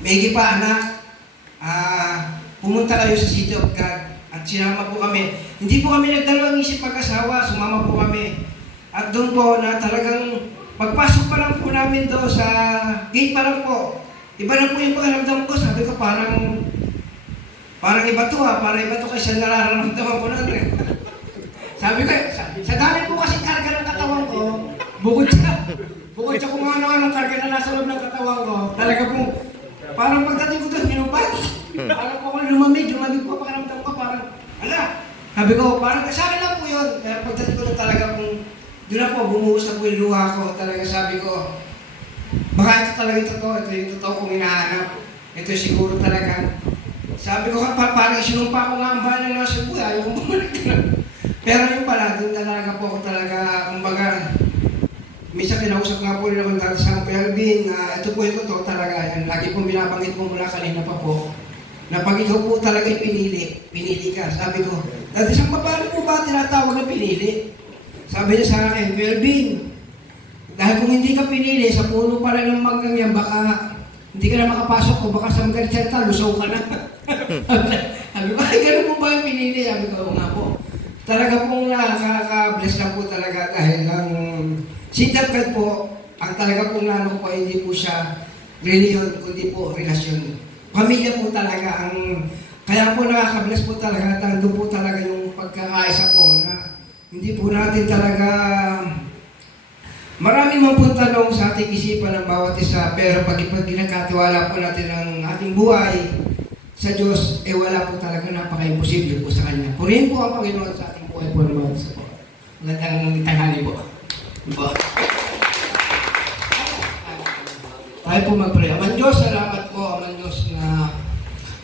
Maigi pa anak, pumunta kayo sa City of God at sinama po kami. Hindi po kami nagdalawang isip pag-asawa, sumama po kami. At doon po na talagang pagpasok pa lang po namin doon sa gate pa lang po. Iba na po yung pag-aramdam ko. Sabi ko parang iba to parang iba to kasi nararamdaman ko natin. Sabi ko, sa dami po kasi karga ng katawan ko, bukod sa kung ano-anong karga na nasa loob ng katawan ko, talaga po, parang pagdating ko doon, ginubat. Parang po ako lumamig po pakaramdam ko, parang, sabi ko, parang sa akin lang po yun. Kaya pagdating ko doon talaga kung, doon na po, bumuhos na po yung luha ko. Talaga sabi ko, baka ito talaga ito yung totoo kong hinahanap. Ito siguro talaga. Sabi ko, parang isinumpa ko nga ang bahay ng nasa buhay, ayaw kong bumalik na. Pero yung pala, doon talaga po ako talaga, kumbaga, minsan kinausap nga po rin ako dati sa Pelvin, ito po yung totoo talaga. Yan. Lagi pong binabanggit mo mula kanina pa po, na pag ikaw po talaga pinili ka. Sabi ko, dati sa paano po ba tinatawag na pinili? Sabi niya sa akin, Pelvin, dahil kung hindi ka pinili, sa puno pala ng manggang yan, baka hindi ka na makapasok ko, baka sa mga center, lusaw ka na. Sabi ko, ay, gano'n po ba yung pinili? Sabi ko, nga po. Talaga pong nakaka-bless lang po talaga dahil ang sitapkat po, ang talaga pong nanong po, hindi po siya religion, kundi po relasyon. Pamilya po talaga ang, kaya po nakaka-bless po talaga, doon po talaga yung pagkakaisa po na hindi po natin talaga, marami man po tanong sa ating isipan ng bawat isa, pero pag ginagkatiwala po natin ang ating buhay sa Diyos, wala po talaga, napaka-imposible po sa Kanya. Purihin po ang Panginoon sa ating buhay po ng bawat isa po. Magandang tanghali po. Tayo po mag-pray. Aman Diyos, salamat po. Aman Diyos na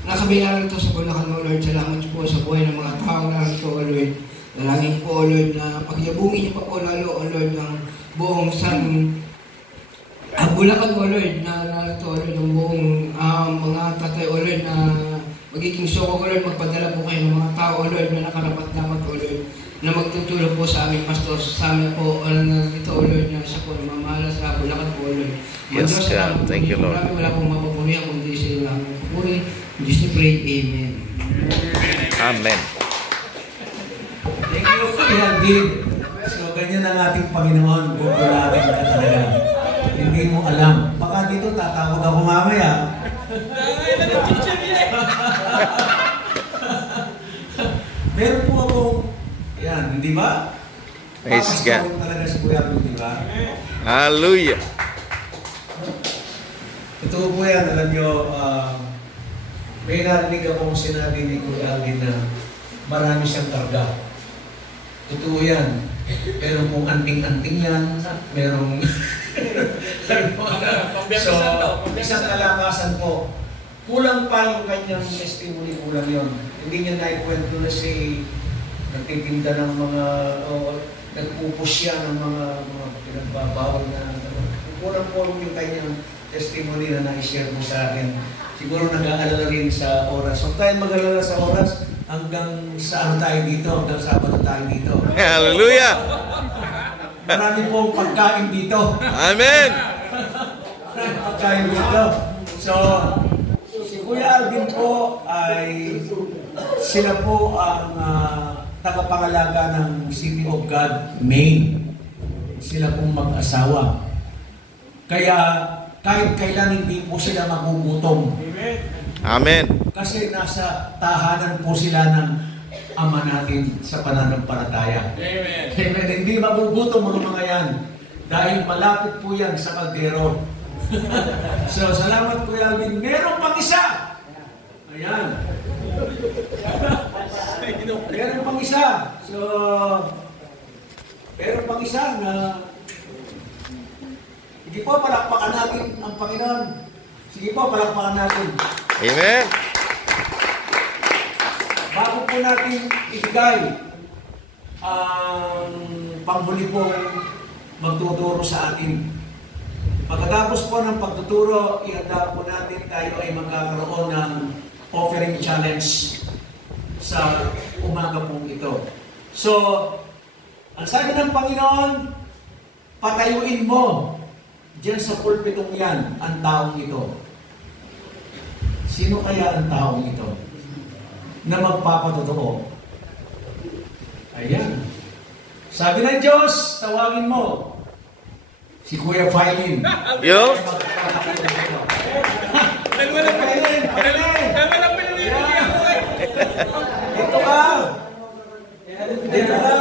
nakabilang ito sa Bulacan, O Lord. Salamat po sa buhay ng mga tao na ito, O Lord. Dalangin po, O Lord, na pagyabungin niyo pa po lalo, O Lord, ng buong Bulacan, O Lord, na ito, O Lord, ng buong mga tatay, O Lord, na magiging soko, O Lord, magpadala po kayo ng mga tao, O Lord, na nakarapat-dapat, O Lord, na magtutulong po sa aming pastor, sa amin po, na ito, O Lord, na siya po, mamahala sa Bulacan po, O Lord. Yes, God. Thank you, Lord. Wala pong mapapurihan, kundi sila lang mapapuri. In Jesus' pray, Amen. Amen. Thank you, Kuya Gil. So, ganyan ang ating Panginoon. Bubulatin ka talaga. Hindi mo alam. Baka dito tatawag ako mamaya. Meron po ako, yan, hindi ba? Praise God. Talaga si Kuya Gil, di ba? Hallelujah. Ito po yan, alam nyo, may narinig akong sinabi ni Kuya Gil na marami siyang karga. Totoo yan. Pero kung anting-anting yan, merong so, isang kalakasan po. Kulang pa yung kanyang testimony, kulang yun. Hindi niya naikwento na si nagtitinda ng mga, nagpupus siya ng mga pinagbabawal na, kulang po yung kanyang testimony na na-share mo sa akin. Siguro nag-aalala rin sa oras. Huwag tayong mag-alala sa oras hanggang saan tayo dito, hanggang Sabado tayo dito. Hallelujah! Marami pong pagkain dito. Amen! Marami pagkain dito. So, si Kuya Alvin po ay sila po ang tagapangalaga ng City of God, Maine. Sila pong mag-asawa. Kaya kahit kailan hindi po sila magugutom. Amen. Kasi nasa tahanan po sila ng Ama natin sa pananampalataya. Amen. Amen. Hindi magugutom mga yan. Dahil malapit po yan sa kaldero. So, salamat Kuya Alvin. Meron pang isa. Ayan. Meron pang isa. So, meron pang isa na sige po, palakpakan natin ang Panginoon. Sige po, palakpakan natin. Amen. Bago po natin ibigay ang panghuli pong magtuturo sa atin. Pagkatapos po ng pagtuturo, ihanda po natin tayo ay magkakaroon ng offering challenge sa umaga pong ito. So, ang sabi ng Panginoon, patayuin mo diyan sa pulpitong yan ang taong ito. Sino kaya ang taong ito na magpapatotoo? Ayan. Sabi ng Diyos, tawagin mo si Kuya Filin. Yo. Dito ka! Dito ka!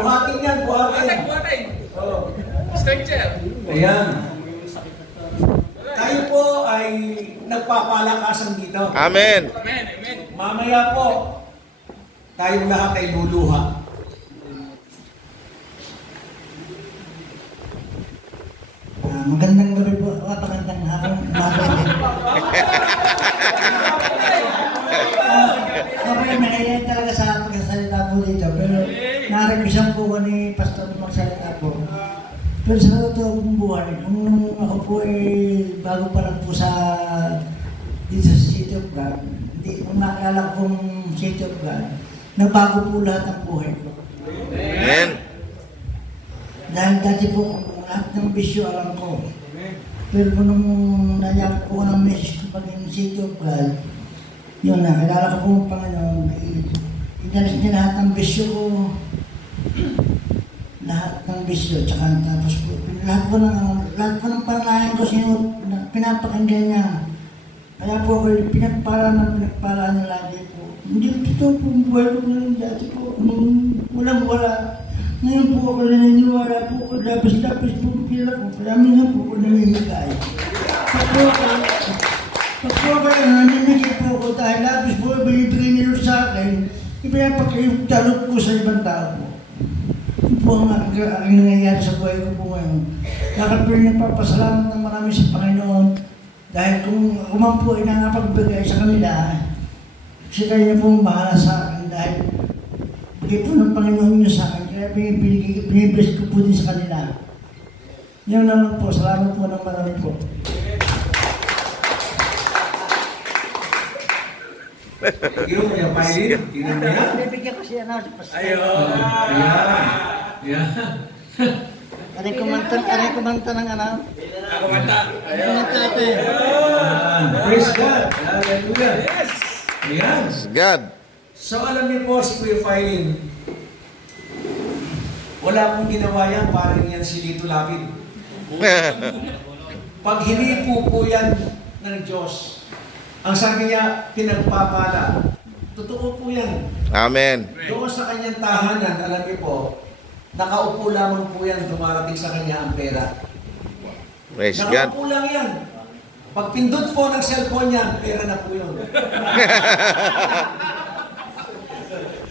Buhatin yan, buhatin. Oh. Ayan. Tayo po ay nagpapalakasan dito. Amen. Mamaya po, tayong lahat ay luluha. Magandang gabi po. Magandang hapon. Ako yung nahihiyan talaga sa pagkasalita po dito. Pero naribisan po ko ni Pastor magsalita po. Pero sa totoo kong buhay, nung ako po bago pa lang po dito sa City of God, nung nakakala kong City of God, nagbago po lahat ng buhay ko. Amen. Dahil dati po, lahat ng bisyo alam ko. Pero nung nangyari po ko ng message ko pag yung City of God, yun na, kilala ko po ang Panginoon, inalis niya lahat ng bisyo ko, lahat ng bisyo, tsaka tapos po, lahat po ng panlayan ko siya, pinapakinggan niya. Kaya po ako pinagpala niya lagi po. Hindi totoo po ang buhay ko ngayon dati po, walang-wala. Ngayon po ako naniniwala po ako, labis-labis po ang pila ko, kaya minsan po ako nanihigay. Pag po ako naninigay po ako dahil labis po binibigay nilo sa akin, ipinapagtalot po sa ibang tao po. Ito po ang nangyayari sa buhay ko po ngayon. Kaya po nagpapasalamat ng marami sa Panginoon dahil kung man po ay nangapagbigay sa kanila, kasi kayo na po bahala sa akin dahil bigay po ng Panginoon niyo sa akin. Kaya binibless ko po din sa kanila. Yan naman po. Salamat po ng marami po. Yung Kuya Filin, tinan mo yan. Bibigyan ko siya na. Ayun. Ayan. Aray kumanta ng anak. Kumanta. Kumanta ate. Praise God. Hallelujah. Ayan. God. So alam niyo po si Kuya Filin, wala pong ginawa yan, parang yan si Lito Lapid. Pag hinipo po yan ng Diyos, ang sabi niya, pinagpapala. Totoo po yan. Amen. Doon sa kanyang tahanan, alam niyo po, nakaupo lamang po yan, dumarating sa kanya ang pera. Praise God. Nakaupo lang yan. Pag pindot po ng cellphone niya, pera na po yun.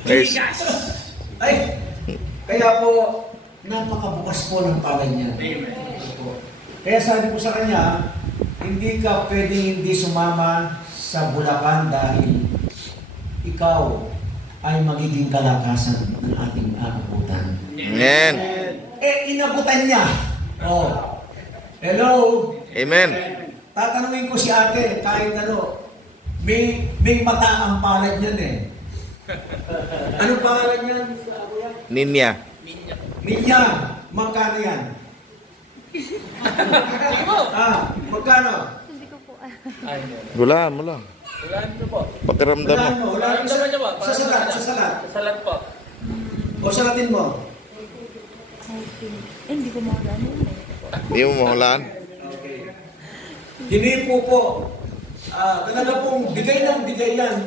Praise. Ay, kaya po, napakabukas po ng palad niya. Kaya sabi ko sa kanya, hindi ka pwedeng hindi sumama sa Bulacan dahil ikaw ay magiging kalakasan ng ating aabutan. Amen. Inabutan niya. Oh. Hello? Amen. Tatanungin ko si ate, kahit ano, may mata ang palad niyan eh. Anong pangalan niyan? Ninya. Ninya, magkano yan? Magkano? Wala mo lang. Pakiramdam mo. Wala. Sa salat. Sa salat po. O salatin mo. Hindi ko mahulaan. Hindi mo mahulaan. Okay. Hinipo po. Talaga pong bigay ng bigay yan.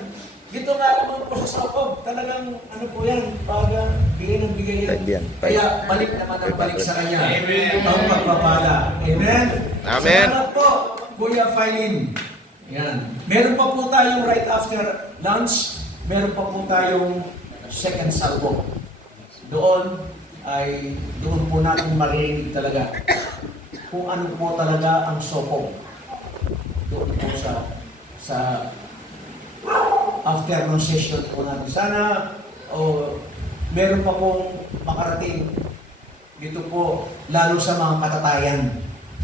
Dito nga naman po sa sakop. Talagang ano po yan. Para bigay ng bigay yan. Kaya balik naman ang balik sa kanya. Ang pagpapala. Amen? Amen. Salamat po, Kuya Filin. Yan. Meron pa po tayong right after lunch. Meron pa po tayong second salvo. Doon po natin marinig talaga kung ano po talaga ang sopong. Doon po sa afternoon session po natin. Sana meron pa pong makarating dito po, lalo sa mga katatayan.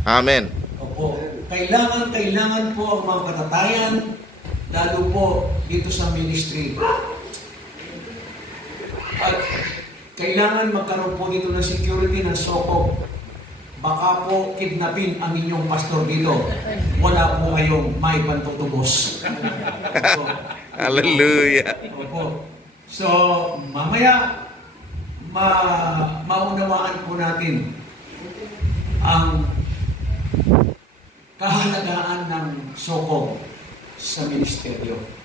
Amen. Opo. Kailangan po ang mga katatayan, lalo po dito sa ministry. At kailangan magkaroon po dito ng security ng SOCO. baka po kidnapin ang inyong pastor dito. Wala po kayong may pantutubos. So, Hallelujah. opo. So, mamaya, maunawaan po natin ang kahalagaan ng soko sa ministeryo.